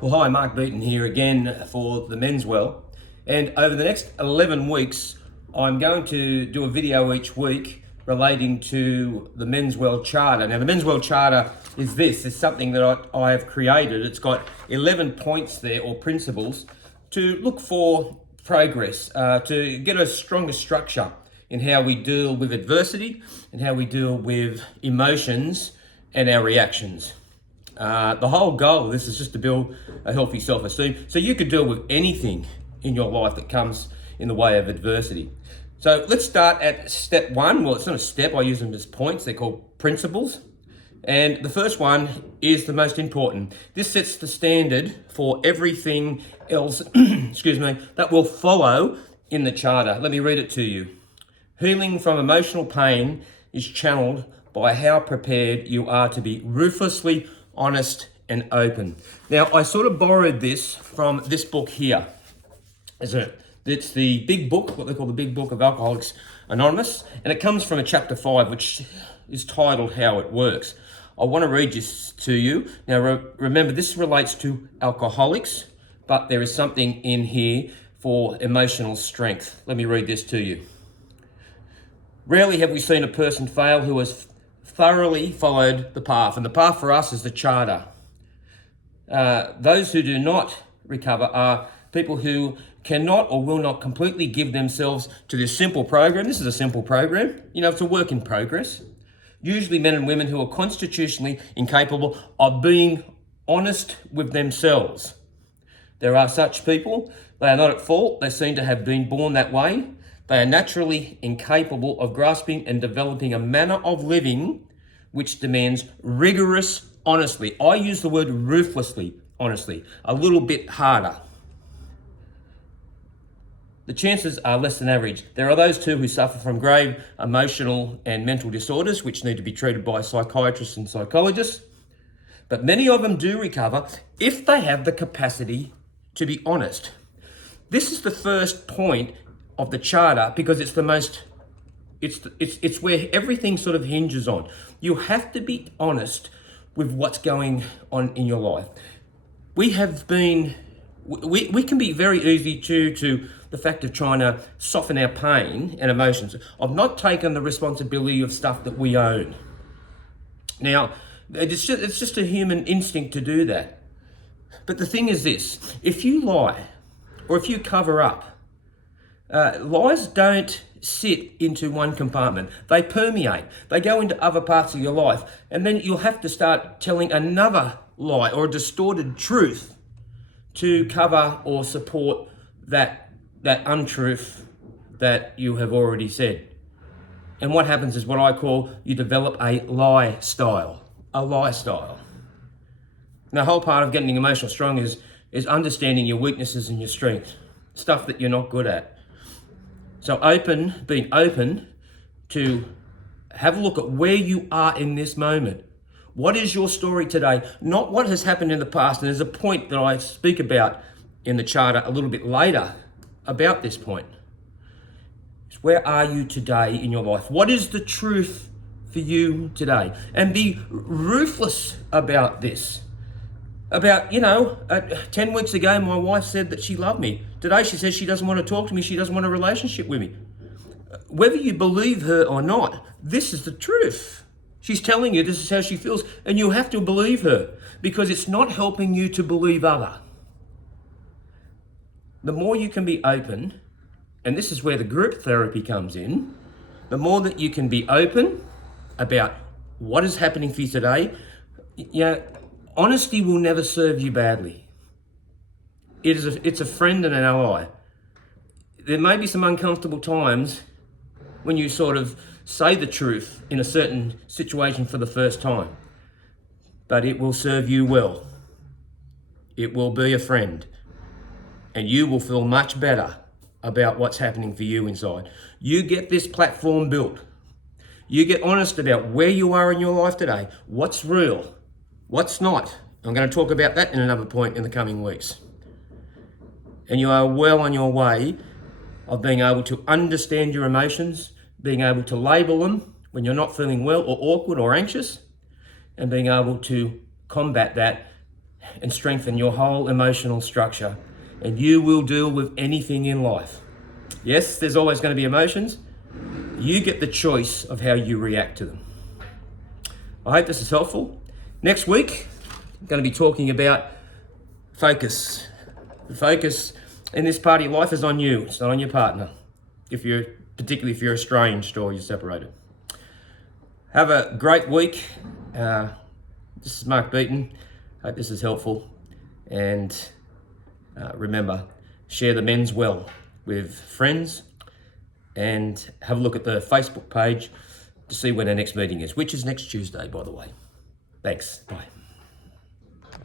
Well, hi, Mark Beaton here again for the Men's Well. And over the next 11 weeks, I'm going to do a video each week relating to the Men's Well Charter. Now, the Men's Well Charter is this. It's something that I have created. It's got 11 points there, or principles, to look for progress, to get a stronger structure in how we deal with adversity and how we deal with emotions and our reactions. The whole goal of this is just to build a healthy self-esteem so you could deal with anything in your life that comes in the way of adversity. So let's start at step one. Well, it's not a step, I use them as points. They're called principles. And the first one is the most important. This sets the standard for everything else, that will follow in the charter. Let me read it to you. Healing from emotional pain is channeled by how prepared you are to be ruthlessly honest and open. Now, I sort of borrowed this from this book here. It's the big book, what they call the big book of Alcoholics Anonymous, and it comes from a chapter 5, which is titled How It Works. I want to read this to you. Now, remember, this relates to alcoholics, but there is something in here for emotional strength. Let me read this to you. Rarely have we seen a person fail who has thoroughly followed the path, and the path for us is the charter. Those who do not recover are people who cannot or will not completely give themselves to this simple program. This is a simple program. It's a work in progress. Usually men and women who are constitutionally incapable of being honest with themselves. There are such people. They are not at fault. They seem to have been born that way. They are naturally incapable of grasping and developing a manner of living which demands rigorous honesty. I use the word ruthlessly, honestly, a little bit harder. The chances are less than average. There are those too who suffer from grave emotional and mental disorders which need to be treated by psychiatrists and psychologists. But many of them do recover if they have the capacity to be honest. This is the first point of the charter because it's the most, it's where everything sort of hinges on. You have to be honest with what's going on in your life. We can be very easy to the fact of trying to soften our pain and emotions, of not taking the responsibility of stuff that we own. Now, it's just a human instinct to do that. But the thing is this, if you lie or if you cover up, lies don't sit into one compartment. They permeate. They go into other parts of your life. And then you'll have to start telling another lie or a distorted truth to cover or support that untruth that you have already said. And what happens is what I call you develop a lie style. A lie style. Now, the whole part of getting emotional strong is understanding your weaknesses and your strengths. Stuff that you're not good at. So being open to have a look at where you are in this moment. What is your story today? Not what has happened in the past. And there's a point that I speak about in the charter a little bit later about this point. It's where are you today in your life? What is the truth for you today? And be ruthless about this. About, 10 weeks ago, my wife said that she loved me. Today, she says she doesn't want to talk to me. She doesn't want a relationship with me. Whether you believe her or not, this is the truth. She's telling you this is how she feels, and you have to believe her because it's not helping you to believe other. The more you can be open, and this is where the group therapy comes in, the more that you can be open about what is happening for you today, honesty will never serve you badly. It's a friend and an ally. There may be some uncomfortable times when you sort of say the truth in a certain situation for the first time, but it will serve you well. It will be a friend, and you will feel much better about what's happening for you inside. You get this platform built. You get honest about where you are in your life today, what's real, what's not. I'm going to talk about that in another point in the coming weeks. And you are well on your way of being able to understand your emotions, being able to label them when you're not feeling well or awkward or anxious, and being able to combat that and strengthen your whole emotional structure, and you will deal with anything in life. Yes, there's always going to be emotions. You get the choice of how you react to them. I hope this is helpful. Next week, I'm going to be talking about focus. The focus in this part of your life is on you. It's not on your partner. Particularly if you're estranged or you're separated. Have a great week. This is Mark Beaton. Hope this is helpful. And remember, share the men's well with friends, and have a look at the Facebook page to see when our next meeting is, which is next Tuesday, by the way. Thanks. Bye.